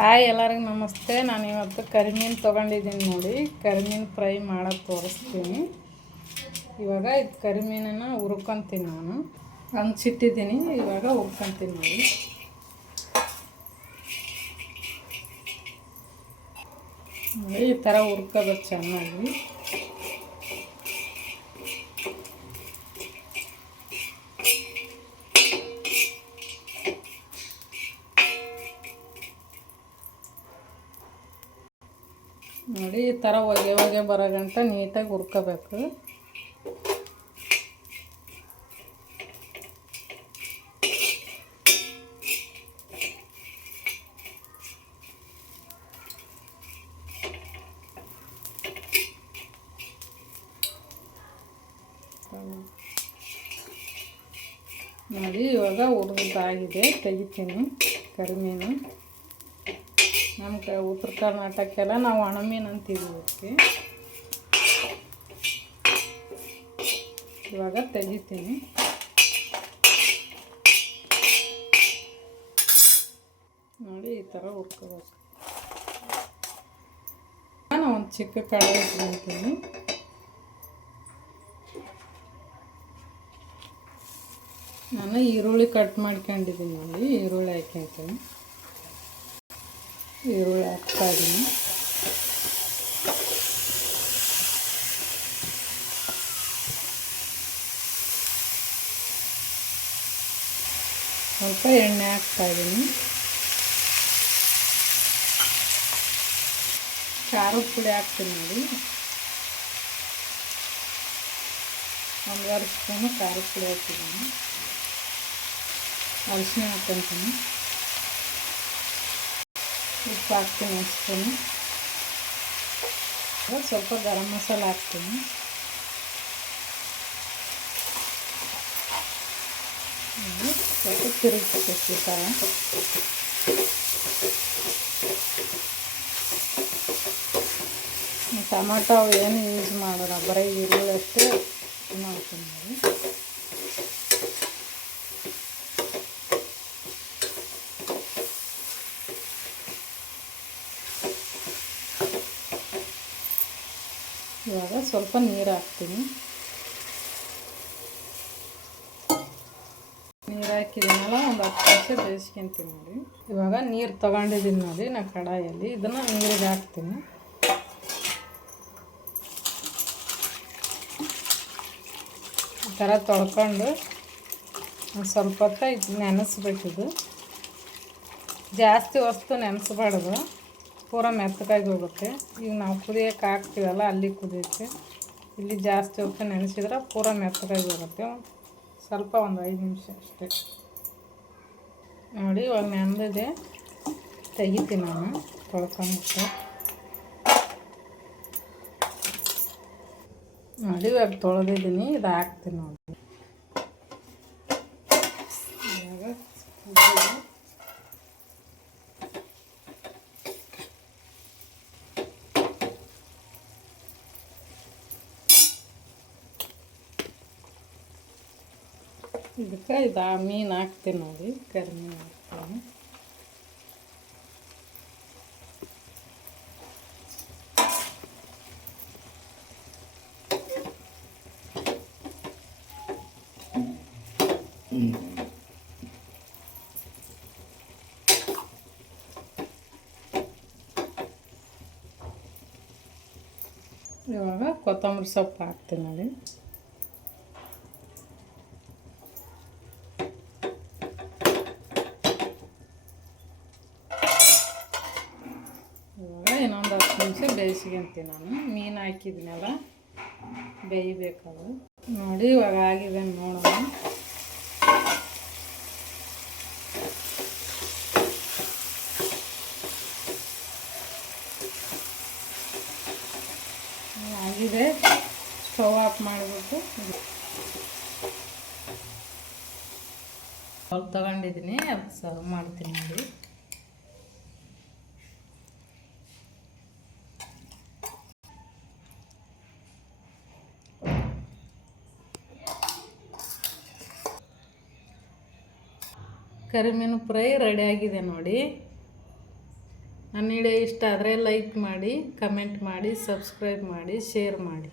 Hi ಎಲ್ಲರಿಗೂ ನಮಸ್ತೆ. ನಾನು ಇವತ್ತು ಕರಿಮೀನು ತೊಗೊಂಡಿದ್ದೀನಿ ನೋಡಿ. ಕರಿಮೀನು ಫ್ರೈ ಮಾಡೋದು ತೋರಿಸ್ತೀನಿ. ಇವಾಗ ಇದು ಕರಿಮೀನನ್ನು ಹುರ್ಕೊತೀನಿ. ನಾನು ಹಂಚಿಟ್ಟಿದ್ದೀನಿ. ಇವಾಗ ಹುರ್ಕೊತೀನಿ ನೋಡಿ. ಈ ಥರ ಹುರ್ಕೋಬೇಕು ಚೆನ್ನಾಗಿ. ನೋಡಿ ಈ ಥರ ಹೊಗೆ ಬರೋ ಗಂಟ ನೀಟಾಗಿ ಹುರ್ಕೋಬೇಕು. ನೋಡಿ ಇವಾಗ ಹುರಿದಾಗಿದೆ, ತೆಗಿತೀನಿ ಕರಿಮೀನು. ನಮ್ಮ ಉತ್ತರ ಕರ್ನಾಟಕೆಲ್ಲ ನಾವು ಒಣಮೀನು ಅಂತೀವಿ ಇದಕ್ಕೆ. ಇವಾಗ ತೆಗಿತೀನಿ. ನೋಡಿ ಈ ಥರ ಹುರ್ಕೋಬೇಕು. ನಾನು ಒಂದು ಚಿಕ್ಕ ಕಡಾಯಿ ಇಟ್ಕೊತೀನಿ. ನಾನು ಈರುಳ್ಳಿ ಕಟ್ ಮಾಡ್ಕೊಂಡಿದ್ದೀನಿ ನೋಡಿ. ಈರುಳ್ಳಿ ಹಾಕ್ಕೊಂತೀನಿ. ಈರುಳ್ಳಿ ಹಾಕ್ತಾಯಿದ್ದೀನಿ. ಸ್ವಲ್ಪ ಎಣ್ಣೆ ಹಾಕ್ತಾಯಿದ್ದೀನಿ. ಖಾರದ ಪುಡಿ ಹಾಕ್ತೀನಿ ನೋಡಿ. 1.5 ಸ್ಪೂನು ಖಾರದ ಪುಡಿ ಹಾಕಿದ್ದೀನಿ. ಅರಿಶಿನ ಹಾಕ್ಕೊಂತೀನಿ. ಉಪ್ಪು ಹಾಕ್ತೀನಿ 1 ಸ್ಪೂನು. ಸ್ವಲ್ಪ ಗರಂ ಮಸಾಲ ಹಾಕ್ತೀನಿ. ಸ್ವಲ್ಪ ತಿರುಗಿಸ್ಬೇಕು ಈ ಥರ. ಟೊಮಾಟೊ ಏನು ಯೂಸ್ ಮಾಡೋಣ, ಬರೀ ಈರುಳ್ಳಿ ಅಷ್ಟೇ ಮಾಡ್ತೀನಿ ನೋಡಿ. ಇವಾಗ ಸ್ವಲ್ಪ ನೀರು ಹಾಕ್ತೀನಿ. ನೀರು ಹಾಕಿದ್ದೀನಲ್ಲ, ಒಂದು 10 ನಿಮಿಷ ಬೇಯಿಸ್ಕೊಂತೀನಿ ನೋಡಿ. ಇವಾಗ ನೀರು ತೊಗೊಂಡಿದ್ದೀನಿ ನೋಡಿ ನಾನು ಕಡಾಯಲ್ಲಿ. ಇದನ್ನು ನೀರಿಗೆ ಹಾಕ್ತೀನಿ. ಈ ಥರ ತೊಳ್ಕೊಂಡು ಒಂದು ಸ್ವಲ್ಪ ಹೊತ್ತು ಇದು ನೆನೆಸ್ಬೇಕಿದು. ಜಾಸ್ತಿ ವಸ್ತು ನೆನೆಸ್ಬಾರ್ದು, ಪೂರ ಮೆತ್ತಗಾಗಿ ಹೋಗುತ್ತೆ. ಈಗ ನಾವು ಕುದಿಯೋಕೆ ಹಾಕ್ತೀವಲ್ಲ, ಅಲ್ಲಿ ಕುದಿಯುತ್ತೆ. ಇಲ್ಲಿ ಜಾಸ್ತಿ ಹೊತ್ತು ನೆನೆಸಿದ್ರೆ ಪೂರ ಮೆತ್ತಗಾಗಿ ಹೋಗುತ್ತೆ. ಸ್ವಲ್ಪ ಒಂದು 5 ನಿಮಿಷ ಅಷ್ಟೇ ನೋಡಿ. ಇವಾಗ ನೆಂದಿದೆ, ತೆಗಿತೀನಿ ನಾನು ತೊಳ್ಕೊಂಬಿಟ್ಟು ನೋಡಿ. ಇವಾಗ ತೊಳೆದಿದ್ದೀನಿ, ಇದು ಹಾಕ್ತೀನಿ ನೋಡಿ. ಇದಕ್ಕೆ ಇದು ಮೀನು ಹಾಕ್ತೀನಿ ನೋಡಿ. ಕರಿಮೀನು ಹಾಕ್ತೀನಿ. ಇವಾಗ ಕೊತ್ತಂಬರಿ ಸೊಪ್ಪು ಹಾಕ್ತೀನಿ ನೋಡಿ. ಇವಾಗ ಇನ್ನೊಂದು 10 ನಿಮಿಷ ಬೇಯಿಸ್ಕೊಂತೀನಿ ನಾನು. ಮೀನು ಹಾಕಿದ್ದೀನಲ್ಲ, ಬೇಯಬೇಕದು ನೋಡಿ. ಇವಾಗ ಆಗಿದೆ ನೋಡೋಣ. ಆಗಿದೆ. ಸ್ಟವ್ ಆಫ್ ಮಾಡಬೇಕು. ಸ್ವಲ್ಪ ತಗೊಂಡಿದ್ದೀನಿ, ಅದು ಸರ್ವ್ ಮಾಡ್ತೀನಿ ನೋಡಿ. ಕರಿಮೀನು ಫ್ರೈ ರೆಡಿಯಾಗಿದೆ ನೋಡಿ. ನನ್ನ ವಿಡಿಯೋ ಇಷ್ಟ ಆದರೆ ಲೈಕ್ ಮಾಡಿ, ಕಮೆಂಟ್ ಮಾಡಿ, ಸಬ್ಸ್ಕ್ರೈಬ್ ಮಾಡಿ, ಶೇರ್ ಮಾಡಿ.